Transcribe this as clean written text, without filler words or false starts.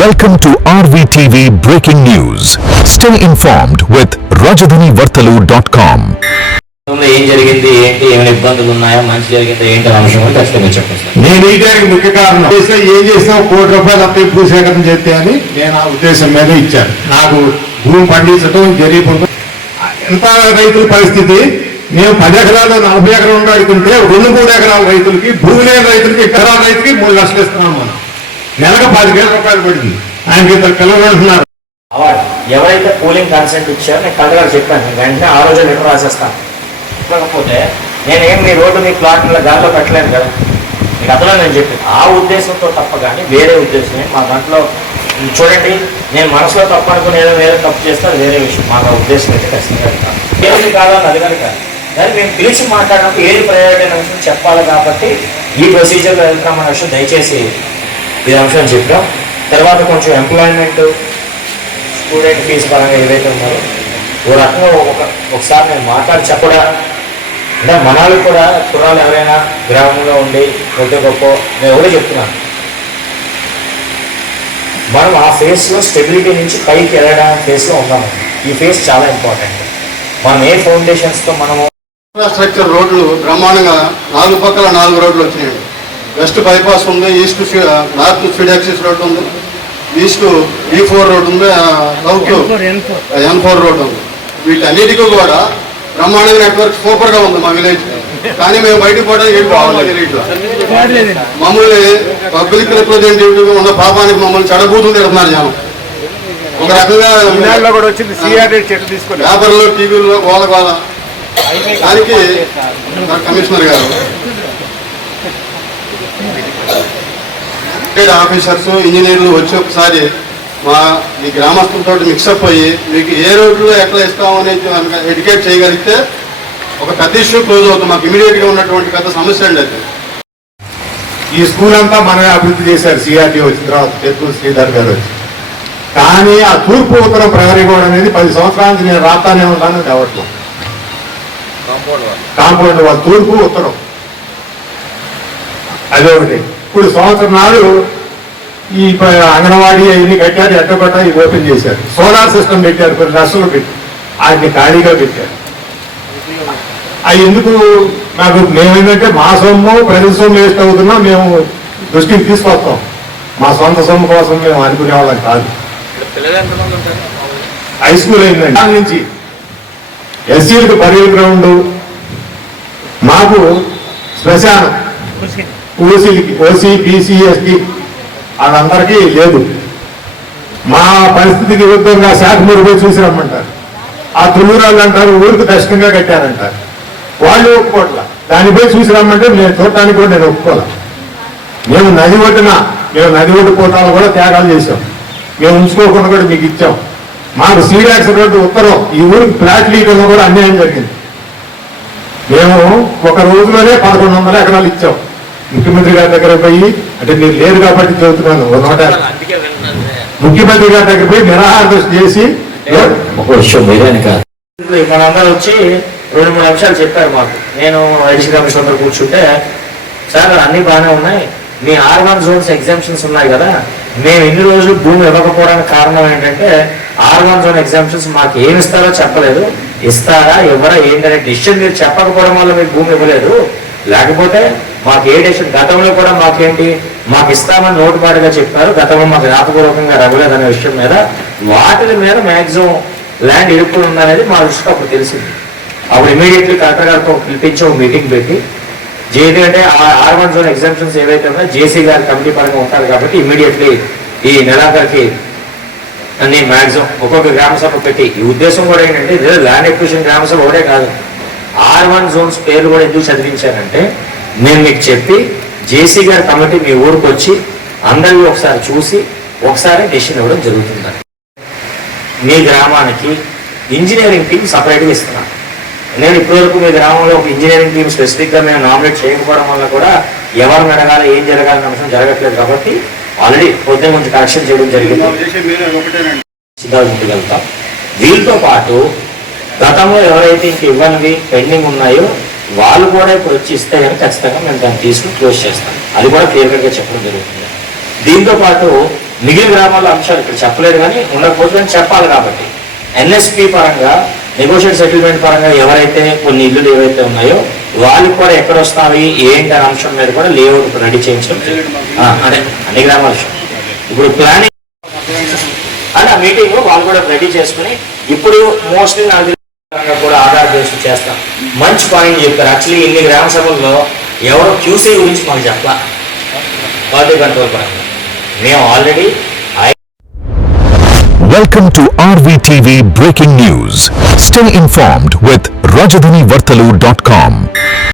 Welcome to RVTV Breaking News. Stay informed with rajadhanivartalu.com. ఏం జరిగింది, ఏంటి, ఏమైనా ఇబ్బందులు ఉన్నాయా, మంచి జరిగిందా ఏంటి అంశం ఖచ్చితంగా చెప్పండి. నేను ఈ దానికి ముఖ్య కారణం ఏం చేసినా ₹1 కోటి అప్పు భూసేకరణ చేస్తే అని నేను ఆ ఉద్దేశం మీద ఇచ్చాను. నాకు భూమి పండించడం జరిగిపోతుంది. ఎంత రైతుల పరిస్థితి, మేము 10 ఎకరాలు 40 ఎకరాలు అడుగుతుంటే 2-3 ఎకరాల రైతులకి, భూమి లేని రైతులకి, ఎకరాల రైతుకి 3 లక్షలు ఇస్తున్నాం. మనం నెలకు ₹10,000 పడింది. ఆయనకి 2 పిల్లలు అంటున్నారు. ఎవరైతే కూలింగ్ కన్సెంట్ ఇచ్చారో నేను కలెక్టర్ గారు చెప్పాను, వెంటనే ఆ రోజు లెటర్ రాసేస్తాను. ఇవ్వకపోతే నేనేం మీ రోడ్డు మీ ప్లాట్ల గాల్లో పెట్టలేను కదా, మీకు అతను నేను చెప్పింది ఆ ఉద్దేశంతో తప్ప కానీ వేరే ఉద్దేశమే మా దాంట్లో చూడండి. నేను మనసులో తప్పు అనుకుని ఏదో వేరే తప్పు చేస్తే అది వేరే విషయం. మా ఉద్దేశం అయితే ఖచ్చితంగా కాదు, ఏది కాదని అది కనుక కానీ మేము పిలిచి మాట్లాడినప్పుడు ఏది ప్రయారిటీ అనే విషయం చెప్పాలి. కాబట్టి ఈ ప్రొసీజర్లో వెళ్తామన్న విషయం దయచేసి ఈ అంశం చెప్పాం. తర్వాత కొంచెం ఎంప్లాయ్మెంట్, స్టూడెంట్ ఫీజు పరంగా ఏదైతే ఉన్నారో ఓ రకంగా ఒకసారి నేను మాట్లాడి చెప్పడా అంటే మనాలు కూడా కుర్రాలు ఎవరైనా గ్రామంలో ఉండి కొద్ది గొప్ప నేను కూడా చెప్తున్నాను, మనం ఆ ఫేస్లో స్టెబిలిటీ నుంచి పైకి వెళ్ళడం ఫేస్లో ఉన్నాము. ఈ ఫేస్ చాలా ఇంపార్టెంట్. మనం ఏ ఫౌండేషన్స్తో మనము ఇన్ఫ్రాస్ట్రక్చర్ రోడ్లు బ్రహ్మాండంగా 4 పక్కల 4 రోడ్లు వచ్చినాయి. వెస్ట్ బైపాస్ ఉంది, east north speed axis road ఉంది, ఈస్ట్ E4 రోడ్ ఉంది, సౌత్ N4 రోడ్ ఉంది. వీటన్నిటికీ కూడా బ్రహ్మాండంగా నెట్వర్క్ సూపర్గా ఉంది మా విలేజ్. కానీ మేము బయటకు పోవడానికి ఏం కావాలి, మమ్మల్ని పబ్లిక్ రిప్రజెంటేటివ్ ఉన్న పాపానికి మమ్మల్ని చెడబూతులు తిడుతున్నారు జనం. ఒక రకంగా పేపర్లో, టీవీల్లో గోల. దానికి కమిషనర్ గారు, ఆఫీసర్స్, ఇంజనీర్లు వచ్చి ఒకసారి మా ఈ గ్రామస్తులతో మిక్సప్ అయ్యి మీకు ఏ రోడ్లు ఎట్లా ఇస్తామని ఎడ్యుకేట్ చేయగలిగితే ఒక పెద్ద ఇష్యూ క్లోజ్ అవుతుంది. మాకు ఇమీడియట్గా ఉన్నటువంటి పెద్ద సమస్య అండి అది. ఈ స్కూల్ అంతా మనమే అభివృద్ధి చేశారు సిఆర్టీ వచ్చిన తర్వాత, చెత్తూరు శ్రీధర్ గారు వచ్చి. కానీ ఆ తూర్పు ఉత్తరం ప్రహరీ గోడ అనేది 10 సంవత్సరాల నుంచి నేను రాస్తానే ఉన్నాను కావట్లేదు. కాంపౌండ్ వాళ్ళు తూర్పు ఉత్తరం అదే ఒకటి. ఇప్పుడు సంవత్సరం నాడు ఈ అంగన్వాడీ అవన్నీ కట్టారు, ఎట్టకొట్ట ఇది ఓపెన్ చేశారు. సోలార్ సిస్టమ్ పెట్టారు, 10 లక్షలు పెట్టి ఆయన్ని ఖాళీగా పెట్టారు. అవి ఎందుకు నాకు మేమేంటంటే మా సొమ్ము ప్రజల సొమ్ము వేస్ట్ అవుతున్నా మేము దృష్టికి తీసుకొస్తాం. మా సొంత సొమ్ము కోసం మేము అనుకునే వాళ్ళం కాదు. హై స్కూల్ అయిందండి. దాని నుంచి ఎస్సీలకు పరేడ్ గ్రౌండ్, మాకు శ్మశానం, ఓసీ బీసీ ఎస్టీ వాళ్ళందరికీ లేదు. మా పరిస్థితికి విరుద్ధంగా శాఖమూరు పోయి చూసి రమ్మంటారు. ఆ తుళ్ళూరాళ్ళు అంటారు ఊరికి కష్టంగా కట్టారంటారు, వాళ్ళు ఒప్పుకోవట్లా. దానిపై చూసి రమ్మంటే నేను చూడటానికి కూడా నేను ఒప్పుకోలే. మేము నది ఒడ్డు పోటాలు కూడా త్యాగాలు చేసాం. మేము ఉంచుకోకుండా కూడా మీకు ఇచ్చాం. మాకు సీడాక్స్ రోడ్డు ఉత్తరం ఈ ఊరికి ఫ్లాట్ లీటర్లో కూడా అన్యాయం జరిగింది. మేము ఒక రోజులోనే 1100 ఎకరాలు ఇచ్చాం. ముఖ్యమంత్రి గారి దగ్గర పోయి, అంటే మీరు లేరు కాబట్టి చదువుతున్నాను, ముఖ్యమంత్రి గారి దగ్గర పోయి నిరాహార చేసి ఒక విషయం మీరేని కాదు, మనందరూ వచ్చి 2-3 అంశాలు చెప్పారు మాకు. నేను ఐడిసి కమిషనర్ కూర్చుంటే, సార్ అన్ని బాగానే ఉన్నాయి, మీ R1 జోన్స్ ఎగ్జామ్షన్స్ ఉన్నాయి కదా, మేము ఇన్ని రోజులు భూమి ఇవ్వకపోవడానికి కారణం ఏంటంటే R1 జోన్ ఎగ్జామ్షన్స్ మాకు ఏమి ఇస్తారో చెప్పలేదు, ఇస్తారా ఎవరా ఏంటనే డిసిషన్ మీరు చెప్పకపోవడం వల్ల మీకు భూమి ఇవ్వలేదు. లేకపోతే మాకు ఏ డెసిషన్ గతంలో కూడా మాకేంటి మాకు ఇస్తామని నోటుపాటుగా చెప్పారు, గతంలో మాకు రాతపూర్వకంగా రవ్వలేదు అనే విషయం మీద వాటి మీద మ్యాక్సిమం ల్యాండ్ ఇరుక్కుని ఉందనేది మా దృష్టికి అప్పుడు తెలిసింది. అప్పుడు ఇమీడియట్లీ కలెక్టర్ గారితో పిలిపించి ఒక మీటింగ్ పెట్టి, జేడీ అంటే R1 జోన్ ఎగ్జామ్షన్స్ ఏవైతే ఉన్నాయో జేసీ గారి కమిటీ పరంగా ఉంటారు కాబట్టి ఇమీడియట్లీ ఈ నెలాఖరికి అన్ని మ్యాక్సిమం ఒక్కొక్క గ్రామ సభ పెట్టి, ఈ ఉద్దేశం కూడా ఏంటంటే ఇదే ల్యాండ్ ఎక్విజిషన్ గ్రామ సభ ఒకటే కాదు, R1 జోన్స్ పేర్లు కూడా ఎందుకు చదివించారంటే నేను మీకు చెప్పి జేసీ గారి కమిటీ మీ ఊరికి వచ్చి అందరినీ ఒకసారి చూసి ఒకసారి డెసిషన్ ఇవ్వడం జరుగుతుంది. మీ గ్రామానికి ఇంజనీరింగ్ టీం సపరేట్గా ఇస్తున్నాను. నేను ఇప్పటివరకు మీ గ్రామంలో ఒక ఇంజనీరింగ్ టీం స్పెసిఫిక్గా మేము నామినేట్ చేయకపోవడం వల్ల కూడా ఎవరిని అడగాలి ఏం జరగాలనే అంశం జరగట్లేదు. కాబట్టి ఆల్రెడీ పొద్దున్న కొంచెం కరెక్షన్ చేయడం జరిగింది. సిద్ధాంతం వీళ్ళతో పాటు గతంలో ఎవరైతే ఇంక ఇవ్వనివి పెండింగ్ ఉన్నాయో వాళ్ళు కూడా ఇప్పుడు వచ్చి ఇస్తే కానీ ఖచ్చితంగా మేము దాన్ని తీసుకుని క్లోజ్ చేస్తాం. అది కూడా క్లియర్ కట్గా చెప్పడం జరుగుతుంది. దీంతో పాటు మిగిలిన గ్రామాల్లో అంశాలు ఇక్కడ చెప్పలేదు కానీ ఉండకపోతే అని చెప్పాలి కాబట్టి ఎన్ఎస్పి పరంగా నెగోషియేట్ సెటిల్మెంట్ పరంగా ఎవరైతే కొన్ని ఇల్లులు ఏవైతే ఉన్నాయో వాళ్ళకి కూడా ఎక్కడ వస్తాయి ఏంటి అనే అంశం మీద కూడా లేఅవుట్ రెడీ చేయించడం అదే అన్ని గ్రామాల విషయం. ఇప్పుడు ప్లానింగ్ అంటే ఆ మీటింగ్ వాళ్ళు కూడా రెడీ చేసుకుని ఇప్పుడు మోస్ట్లీ నాకు కూడా ఆధార్ చేసి చేస్తాం. మంచి పాయింట్ చెప్పారు. యాక్చువల్లీ ఇన్ని గ్రామ సభల్లో ఎవరో క్యూసీ గురించి మాకు చెప్పాల క్వాలిటీ కంట్రోల్ పరంగా మేము already. Welcome to RVTV Breaking News. Stay informed with RajadhaniVartalu.com.